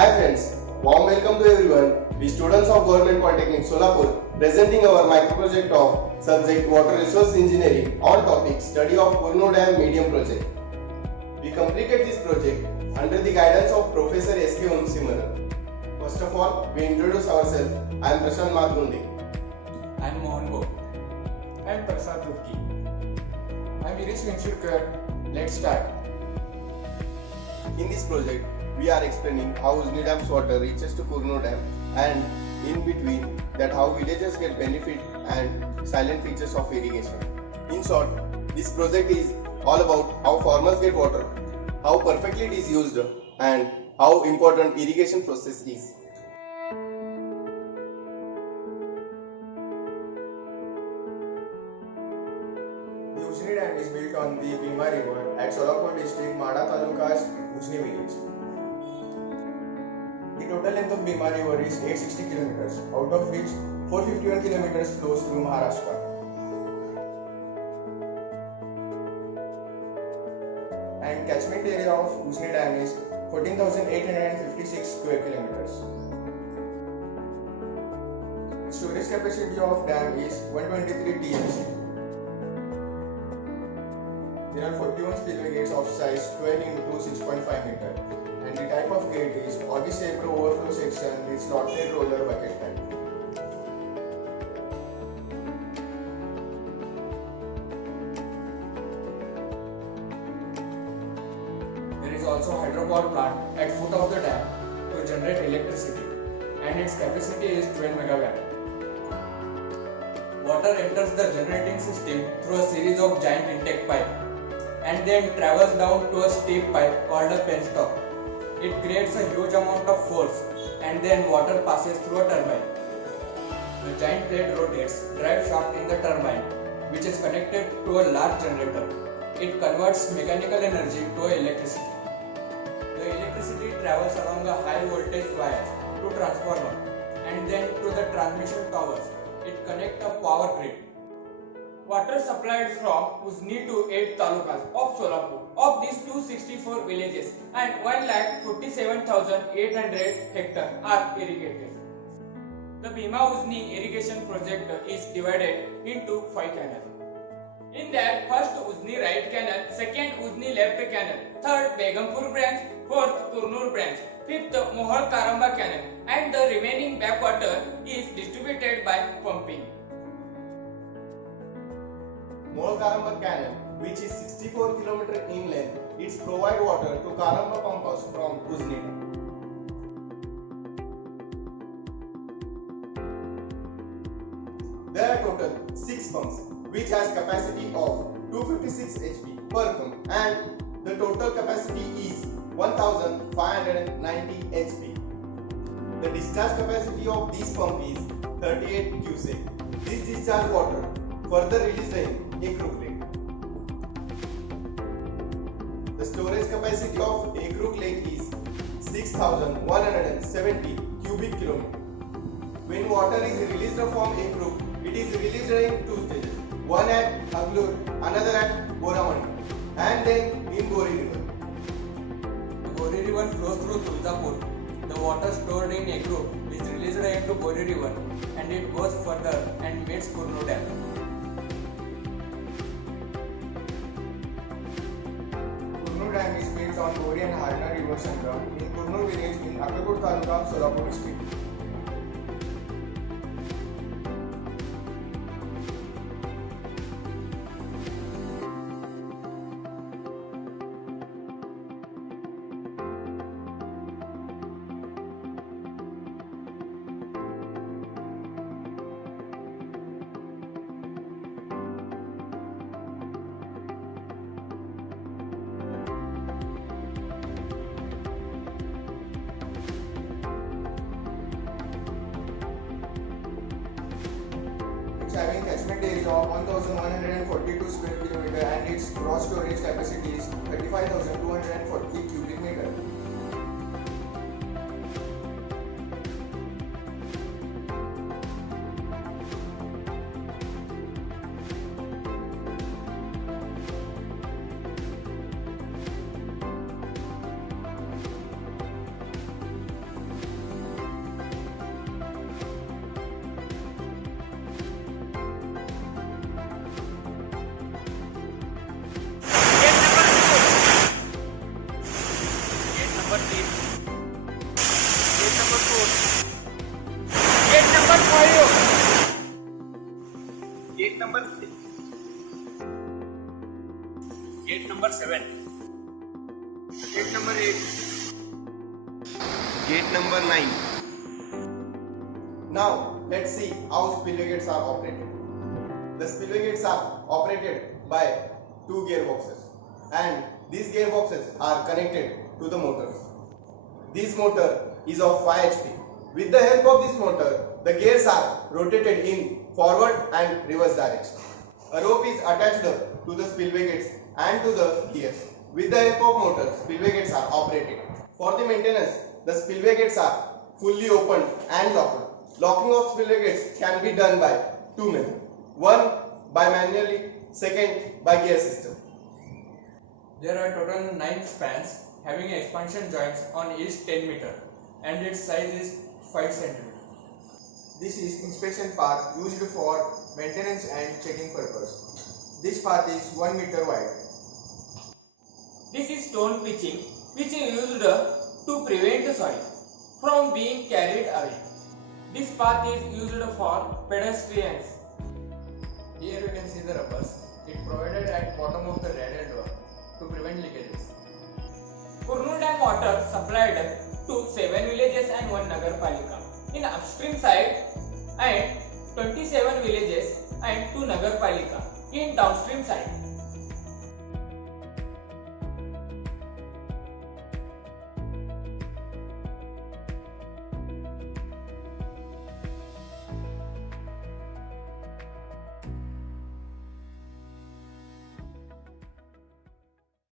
Hi friends, warm welcome to everyone. We students of Government Polytechnic Solapur presenting our micro project of subject Water Resource Engineering on topic Study of Kurnool Dam Medium Project. We completed this project under the guidance of Professor S.K. Unsimaran. First of all, we introduce ourselves. I am Prashant Madhunde. I am Mohan Bhog. I am Prasad Rupki. I am Irish Venshurkar. Let's start. In this project, we are explaining how Ujni Dam's water reaches to Kurnool Dam and in between that how villagers get benefit and silent features of irrigation. In short, this project is all about how farmers get water, how perfectly it is used and how important irrigation process is. The Ujni Dam is built on the Bhima River at Solapur district, Mada Taluka's Ujni village. The total length of Bhima River is 860 kilometers, out of which 451 kilometers flows through Maharashtra. And catchment area of Ujni Dam is 14,856 square kilometers. Storage capacity of dam is 123 TMC. There are 41 spillway gates of size 12 into 6.5 meter, and the type of gate is Orbis-shaped overflow section with slotted roller bucket type. There is also a hydropower plant at foot of the dam to generate electricity, and its capacity is 12 megawatt. Water enters the generating system through a series of giant intake pipe and then travels down to a steep pipe called a penstock. It creates a huge amount of force and then water passes through a turbine. The giant blade rotates drive shaft in the turbine, which is connected to a large generator. It converts mechanical energy to electricity. The electricity travels along a high voltage wire to transformer and then to the transmission towers. It connects a power grid. Water supplied from Ujni to 8 talukas of Solapur. Of these 264 villages and 1,47,800 hectares are irrigated. The Bhima Ujni irrigation project is divided into 5 canals. In that, first Ujni right canal, second Ujni left canal, third Begumpur branch, fourth Kurnool branch, fifth Mohol Karamba canal, and the remaining backwater is distributed by pumping. Mohol Karamba Canal, which is 64 km in length, it provides water to Karamba pump house from Ujni Dam. There are total 6 pumps, which has capacity of 256 HP per pump, and the total capacity is 1590 HP. The discharge capacity of this pump is 38 cubic. This discharge water further released in Ekruk Lake. The storage capacity of Ekruk Lake is 6170 cubic kilometer. When water is released from Ekruk, it is released in 2 stages. One at Aglur, another at Goramani, and then in Gori River. The Gori River flows through Tuljapur. The water stored in Ekruk is released into Gori River and it goes further and meets Kurnool Dam. Kurnool Dam is built on Gori and Harna River Sangam in Kurnool village in Akrapur Taluka, Solapur district. Having catchment area of 1142 square kilometer and its gross storage capacity is 35,240 cubic meter. Gate number 7. Gate number 8. Gate number 9. Now let's see how spillway gates are operated. The spillway gates are operated by two gearboxes, and these gearboxes are connected to the motors. This motor is of 5 HP. With the help of this motor, the gears are rotated in forward and reverse direction. A rope is attached to the spillway gates and to the gears. With the help of motor, spillway gates are operated. For the maintenance, the spillway gates are fully opened and locked. Locking of spillway gates can be done by two methods. One by manually, second by gear system. There are total 9 spans having expansion joints on each 10 meter and its size is 5 cm. This is inspection path used for maintenance and checking purpose. This path is 1 meter wide. This is stone pitching, which is used to prevent the soil from being carried away. This path is used for pedestrians. Here you can see the rubbers. It provided at bottom of the radar door to prevent leakages. Kurnool Dam water supplied to 7 villages and 1 Nagarpalika in upstream side and 27 villages and 2 Nagarpalika in downstream side.